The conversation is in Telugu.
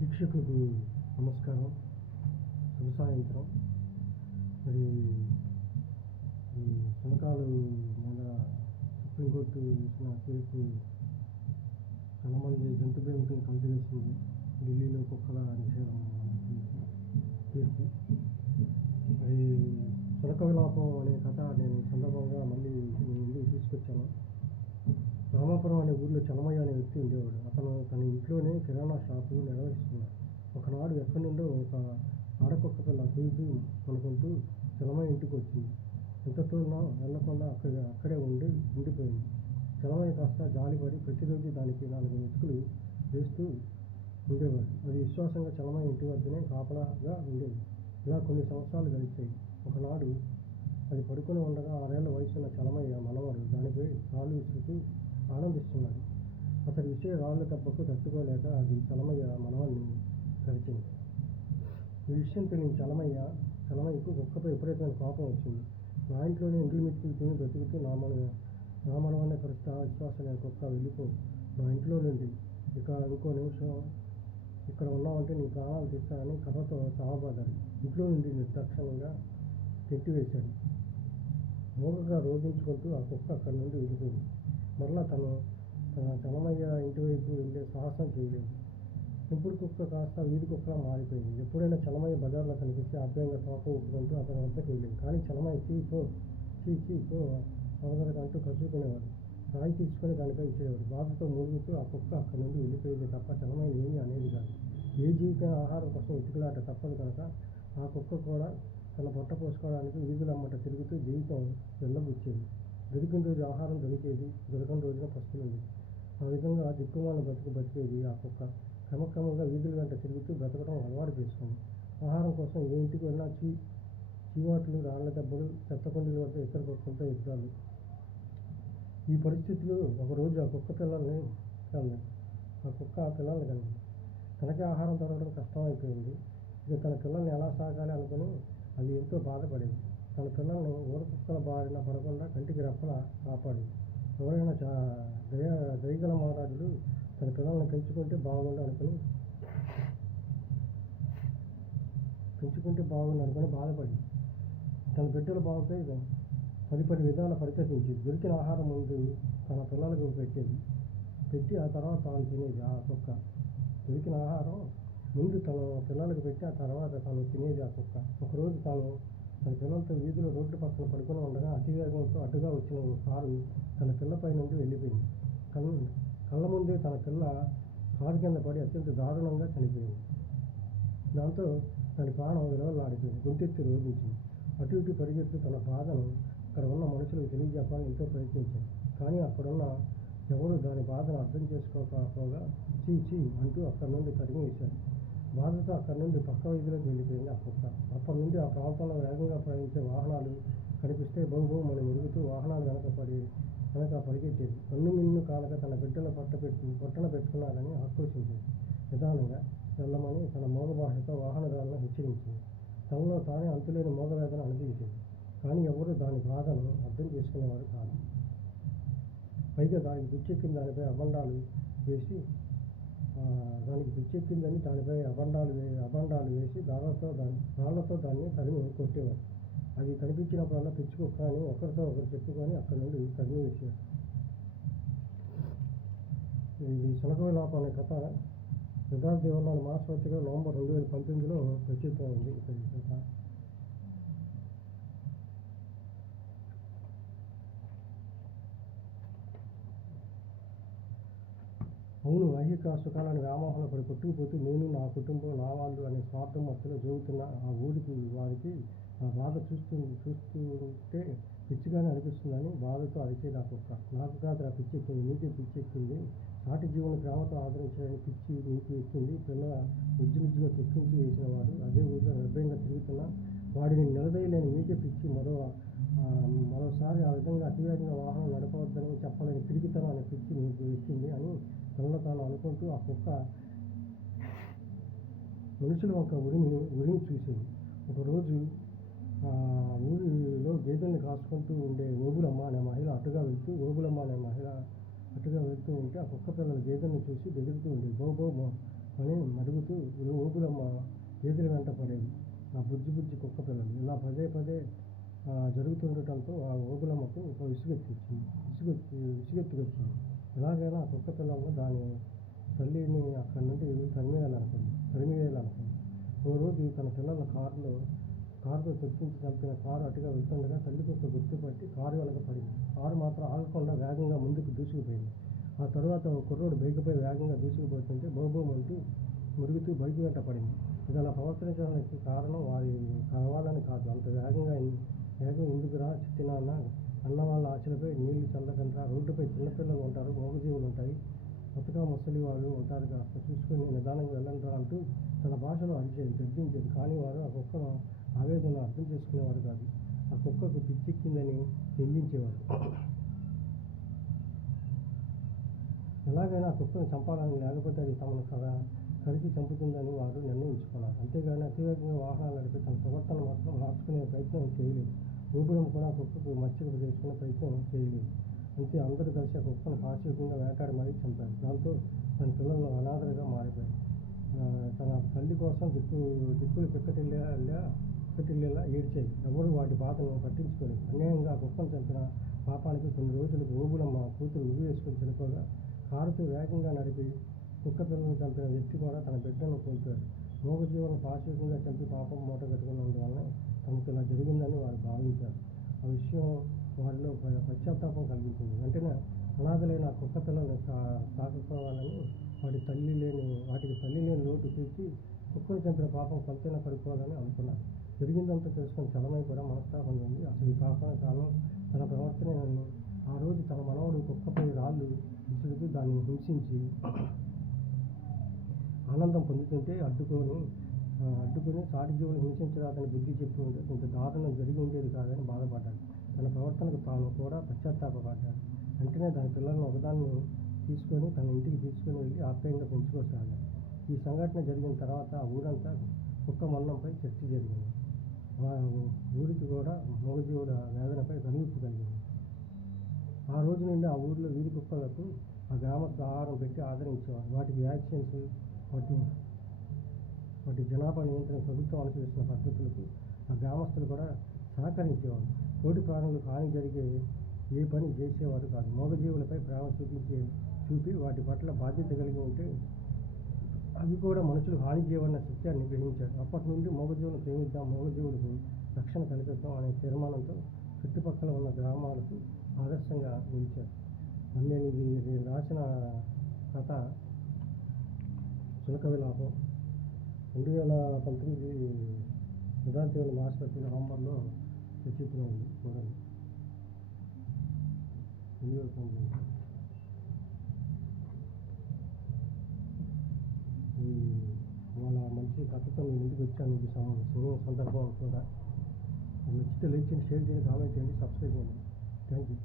వీక్షకులకు నమస్కారం. శుభ సాయంత్రం. మరి ఈ శునకాలు మీద సుప్రీంకోర్టు ఇచ్చిన తీర్పు చాలామంది జంతు ప్రేమికులను కలిసివేసింది ఢిల్లీలో కుక్కల నిషేధం తీర్పు. మరి శునక విలాపం అనే కథ నేను సందర్భంగా మళ్ళీ మీ తీసుకొచ్చాను. రామాపురం అనే ఊర్లో చలమయ్య అనే వ్యక్తి ఉండేవాడు. అతను తన ఇంట్లోనే కిరాణా షాపు నిర్వహిస్తున్నాడు ఒకనాడు ఎక్కడి నుండో ఒక ఆడకుక్క పిల్ల తూగు కొనుక్కుంటూ చలమయ్య ఇంటికి వచ్చింది. ఎంతతోనా వెళ్ళకుండా అక్కడ అక్కడే ఉండి ఉండిపోయింది. చలమయ్య కాస్త జాలిపడి ప్రతిరోజు దానికి నాలుగు వెతుకులు వేస్తూ ఉండేవాడు. అది విశ్వాసంగా చలమయ్య ఇంటి వద్దనే కాపలాగా ఉండేది. ఇలా కొన్ని సంవత్సరాలు గడిచాయి. ఒకనాడు అది పడుకొని ఉండగా ఆరేళ్ళ వయసున్న చలమయ్య మనవడు దానిపై కాలు విసురుతూ ఆనందిస్తున్నాడు అతడి విషయ రాళ్ళు తప్పకు తట్టుకోలేక అది చలమయ్య మనవల్ని కరిచింది ఈ విషయం తెలియని చలమయ్య చలమయ్యకు కుక్కపై విపరీతమైన కోపం వచ్చింది. నా ఇంట్లోనే ఇంటి మెతుకులు తిని బ్రతుకుతూ నా మన నా మనవన్నే కరుస్తా విశ్వాసం కుక్క వెళ్ళిపో. నా ఇంట్లో నుండి ఇక ఇంకో నిమిషం ఇక్కడ ఉన్నావంటే నీ ప్రాణాలు తీస్తానని కథతో సావబాదాడు ఇంట్లో నుండి నిర్దాక్షిణ్యంగా నెట్టివేశాడు మూగగా రోధించుకుంటూ ఆ కుక్క అక్కడి నుండి వెళ్ళిపోయింది. మరలా తను తన చలమయ్య ఇంటి వైపు వెళ్ళే సాహసం చేయలేదు. ఇప్పుడు కుక్క కాస్త వీధి కుక్కలా మారిపోయింది. ఎప్పుడైనా చలమయ్య బజార్లో కనిపిస్తే అభ్యంగా తోక ఊపుకుంటూ అతని వద్దకు వెళ్ళింది. కానీ చలమయ్య చీ చీ చీ పో అవసరకంటూ కసుకునేవాడు రాయి తీసుకొని దానిపై ఇచ్చేవాడు. బాధతో మూలుగుతూ ఆ కుక్క అక్కడి నుండి వెళ్ళిపోయేది తప్ప చలమయ్య ఏమీ అనేది కాదు. ఏ జీవికైనా ఆహారం కోసం ఇటుకలాట తప్పదు కనుక ఆ కుక్క కూడా తన పొట్ట పోసుకోవడానికి వీధులమ్మట తిరుగుతూ జీవితం వెళ్ళబుచ్చింది. దొరికిన రోజు ఆహారం దొరికేది దొరకని రోజున పస్తులుంది ఆ విధంగా దిక్కుమాల బతుకు బతికేది ఆ కుక్క. క్రమక్రమంగా వీధుల వెంట తిరుగుతూ బ్రతకడం అలవాటు చేసుకుంది. ఆహారం కోసం ఏ ఇంటికి వెళ్ళినా చీ చీవాట్లు రాళ్ళ దెబ్బలు చెత్తకొండల వద్ద ఇతర కుక్కలతో యుద్ధాలు ఈ పరిస్థితులు ఒకరోజు ఆ కుక్క పిల్లల్ని కంది ఆ కుక్క ఆ పిల్లల్ని కంది తనకే ఆహారం దొరకడం కష్టమైపోయింది. ఇక తన పిల్లల్ని ఎలా సాగాలి అనుకుని అది ఎంతో బాధపడింది. తన పిల్లల్ని ఊర కుక్కల బారిన పడకుండా కంటికి రెప్పలా కాపాడేది ఎవరైనా చా దయ దయగల మహారాజులు తన పిల్లల్ని పెంచుకుంటే బాగుండు అనుకుని పెంచుకుంటే బాగుండు అనుకుని బాధపడి తన బిడ్డల బాగుపై పది పది విధాల పరితపించి దొరికిన ఆహారం ముందు తన పిల్లలకు పెట్టేది. పెట్టి ఆ తర్వాత తాను తినేది ఆ కుక్క. దొరికిన ఆహారం ముందు తన పిల్లలకు పెట్టి ఆ తర్వాత తను తినేది ఆ కుక్క. ఒకరోజు తాను తన పిల్లలతో వీధిలో రోడ్డు పక్కన పడుకొని ఉండగా అతివేగంతో అడ్డుగా వచ్చిన ఓ కారు తన పిల్లపై నుండి వెళ్ళిపోయింది. కళ్ళ కళ్ళ ముందే తన పిల్ల కారు కింద పడి అత్యంత దారుణంగా చనిపోయింది. దాంతో తన ప్రాణం విలువలాడిపోయింది గొంతెత్తి రోధించింది. అటు ఇటు పరిగెత్తు తన బాధను అక్కడ ఉన్న మనుషులకు తెలియజెప్పాలని ఎంతో ప్రయత్నించాడు. కానీ అక్కడున్న ఎవరు దాని బాధను అర్థం చేసుకోకపోగా చీ చీ అంటూ అక్కడి నుండి తరిమి వేశారు బాధతో అక్కడి నుండి పక్క వీధిలోకి వెళ్ళిపోయింది. ఆ కుక్క అప్పటి నుండి ఆ ప్రాంతంలో వేగంగా ప్రయాణించే వాహనాలు కనిపిస్తే బహుబహు మన మురుగుతూ వాహనాలు వెనక పడి వెనక పరిగెట్టేది. కన్ను మిన్ను కాలక తన బిడ్డల పట్ట పెట్టు పొట్టన పెట్టుకున్నారని ఆక్రోశించింది. నిదానంగా వెళ్ళమని తన మోగ భాషతో వాహనదారులను హెచ్చరించింది. తనలో తానే అంతులేని మోగవేదన అనుభవించింది. కానీ ఎవరు దాని బాధను అర్థం చేసుకునేవారు కాదు. పైగా దానికి పిచ్చెక్కిన దానిపై అబండాలు వేసి దానికి పిచ్చెక్కిందని దానిపై అబండాలు వే అబండాలు వేసి దానితో దాన్ని రాళ్ళతో దాన్ని తరిమి కొట్టేవారు. అది కనిపించినప్పుడల్లా పిచ్చి కుక్క అని ఒకరితో ఒకరు చెప్పుకొని అక్కడి నుండి తరిమి వేసేవారు. ఇది సునక విలాపం అనే కథ. సిద్ధార్థ దేవనాథ్ మాసపత్రిక నవంబర్ రెండు వేల పంతొమ్మిదిలో ప్రచురితమైంది ఇక్కడ కథ. అవును ఐహిక సుఖాలను వ్యామోహంలో పడి కొట్టుకుపోతూ నేను నా కుటుంబం నా వాళ్ళు అనే స్వార్థం మధ్యలో జరుగుతున్న ఆ ఊరికి వారికి ఆ బాధ చూస్తూ చూస్తుంటే పిచ్చిగానే అనిపిస్తుందని బాధతో అరిచేది నాకు నాకు కాదు ఆ పిచ్చి ఎక్కింది నీకే పిచ్చి ఎక్కింది. సాటి జీవన ప్రేమతో ఆదరించడానికి పిచ్చి నీకు ఎక్కింది. పిల్ల ఉజ్జు నుజ్జుగా తొక్కించి వేసిన వాడు. అదే ఊరిలో నిర్భయంగా తిరుగుతున్న వాడిని నిలదీయలేని మీకే పిచ్చి. మరో మరోసారి ఆ విధంగా అతివేగంగా వాహనం నడపవద్దని చెప్పలేని పిరిగితనం అనే పిచ్చి నీకు ఎక్కింది అని తనలో తాను అనుకుంటూ ఆ కుక్క మనుషుల వంక ఉరిమి ఉరిమి చూసింది. ఒకరోజు ఆ ఊరిలో గేదెల్ని కాసుకుంటూ ఉండే ఓబులమ్మ అనే మహిళ అటుగా వెళ్తూ ఓబులమ్మ అనే మహిళ అటుగా వెళ్తూ ఉంటే ఆ కుక్క పిల్లల గేదెల్ని చూసి బెదురుతూ ఉండేది బోబో అని మరుగుతూ ఓగులమ్మ గేదెల వెంట పడేది. ఆ బుజ్జి బుజ్జి కుక్క పిల్లలు ఇలా పదే పదే జరుగుతుండటంతో ఆ ఓగులమ్మకు ఒక విసుగెత్తిచ్చింది. విసుగెత్తి విసుగెత్తుకొచ్చింది. ఎలాగైనా ఆ కుక్క పిల్లలను దాని తల్లిని అక్కడి నుండి తరిమేయాలనుకుంది తరిమేయాలనుకుంది. ఓ రోజు తన పిల్లల కారులో కారుతో తెప్పించి చంపిన కారు అటుగా వెళ్తుండగా తల్లి కుక్క గుర్తుపట్టి కారు వెనక పడింది. కారు మాత్రం ఆగకుండా వేగంగా ముందుకు దూసుకుపోయింది. ఆ తర్వాత ఓ కుర్రోడు బైక్పై వేగంగా దూసుకుపోతుంటే బోబోం అంటూ మురుగుతూ బైక్ వెంట పడింది. ఇది అలా ప్రవర్తించడానికి కారణం వారి కావాలని కాదు. అంత వేగంగా వేగం ఎందుకురా చిట్టినాన్న అన్న వాళ్ళ ఆశలపై నీళ్ళు చల్లకంటారా రోడ్డుపై చిన్నపిల్లలు ఉంటారు మూగజీవులు ఉంటాయి. కొత్తగా ముసలి వాళ్ళు ఉంటారు కాస్త చూసుకుని నిదానంగా వెళ్ళండిరా అంటూ తన భాషలో అరిచేది గర్జించేది కానీ వారు ఆ కుక్కను ఆవేదన అర్థం చేసుకునేవారు కాదు. ఆ కుక్కకు పిచ్చెక్కిందని నిందించేవారు. ఎలాగైనా ఆ కుక్కను చంపాలని లేకపోతే అది తమను కదా కరిచి చంపుతుందని వారు నిర్ణయించుకున్నారు. అంతేగాని అతివేగంగా వాహనాలు నడిపి తన ప్రవర్తన మాత్రం మార్చుకునే ప్రయత్నం చేయలేదు. గోపురం కూడా ఆ కుక్కకు మచ్చిక చేసుకునే ప్రయత్నం చేయలేదు. అంతే అందరూ కలిసి ఆ కుక్కను పాశవికంగా వేటాడి మరీ చంపారు. దాంతో తన పిల్లలు అనాథలుగా మారిపోయారు. తన తల్లి కోసం దిక్కు దిక్కులు పిక్కటిల్లేలా పిక్కటిల్లేలా ఏడ్చాయి. ఎవరు వాటి బాధను పట్టించుకోలేదు. అన్యాయంగా ఆ కుక్కను చంపిన పాపానికి కొన్ని రోజులకు గోగులమ్మ కూతురు ఉరి వేసుకుని చనిపోగా కారుతో వేగంగా నడిపి కుక్క పిల్లలను చంపిన వ్యక్తి కూడా తన బిడ్డను కోల్పోయాడు. మోగజీవనం పాశవికంగా చంపి పాపం మూట కట్టుకున్నందువల్ల కలిగించారు. ఆ విషయం వారిలో ప- పశ్చాత్తాపం కలిగించింది. వెంటనే అనాథలైన కుక్క పిల్లలను సా సాకుకోవాలని వాటి తల్లి లేని వాటికి తల్లి లేని లోటు తీర్చి కుక్కను చంపిన పాపం కొంతైనా పడుకోవాలని అనుకున్నారు. జరిగిందంతా తెలుసుకుని చలమై కూడా మనస్తాపం ఉంది. అసలు ఈ పాపన కాలం తన ప్రవర్తన ఆ రోజు తన మనవడు కుక్కపై రాళ్ళు విసురుతూ దాన్ని హింసించి ఆనందం పొందుతుంటే అడ్డుకొని అడ్డుకొని సాటి జీవులు హింసించరాదని బుద్ధి చెప్పి ఉంటే ఇంత దారుణం జరిగి ఉండేది కాదని బాధపడ్డాడు. తన ప్రవర్తనకు తాను కూడా పశ్చాత్తాపడ్డాడు వెంటనే తన పిల్లలను ఒకదాన్ని తీసుకొని తన ఇంటికి తీసుకొని వెళ్ళి ఆప్యాయంగా పెంచుకోసాగాడు. ఈ సంఘటన జరిగిన తర్వాత ఆ ఊరంతా కుక్క మరణంపై చర్చ జరిగింది. ఊరికి కూడా మూగజీవుల వేదనపై కనువిప్పు కలిగింది. ఆ రోజు నుండి ఆ ఊరిలో వీధి కుక్కలకు ఆ గ్రామస్తు ఆహారం పెట్టి ఆదరించేవారు. వాటికి వ్యాక్సిన్స్ వాటి వాటి జనాభా నియంత్రణ ప్రభుత్వం అనుసరిస్తున్న పద్ధతులకు ఆ గ్రామస్తులు కూడా సహకరించేవారు. కోటి ప్రాణులకు హాని జరిగే ఏ పని చేసేవారు కాదు. మూగజీవులపై ప్రేమ చూపించే చూపి వాటి పట్ల బాధ్యత కలిగి ఉంటే అవి కూడా మనుషులు హాని చేయవన్న సత్యాన్ని గ్రహించారు. అప్పటి నుండి మూగజీవులను ప్రేమిద్దాం మూగజీవులకు రక్షణ కల్పిద్దాం అనే తీర్మానంతో చుట్టుపక్కల ఉన్న గ్రామాలకు ఆదర్శంగా నిలిచారు. నేను ఇది రాసిన కథ చులక విలాపం రెండు వేల పంతొమ్మిది విధార్థి మాస్పతి నవంబర్లో రచితమైంది చూడండి. రెండు వేల పంతొమ్మిది. ఈ వాళ్ళ మంచి కథతో నేను ముందుకు వచ్చాను ఇది సమయం సందర్భం కూడా. నచ్చితే లైక్ చేయండి షేర్ చేయండి కామెంట్ చేయండి సబ్స్క్రైబ్ చేయండి. Thank you.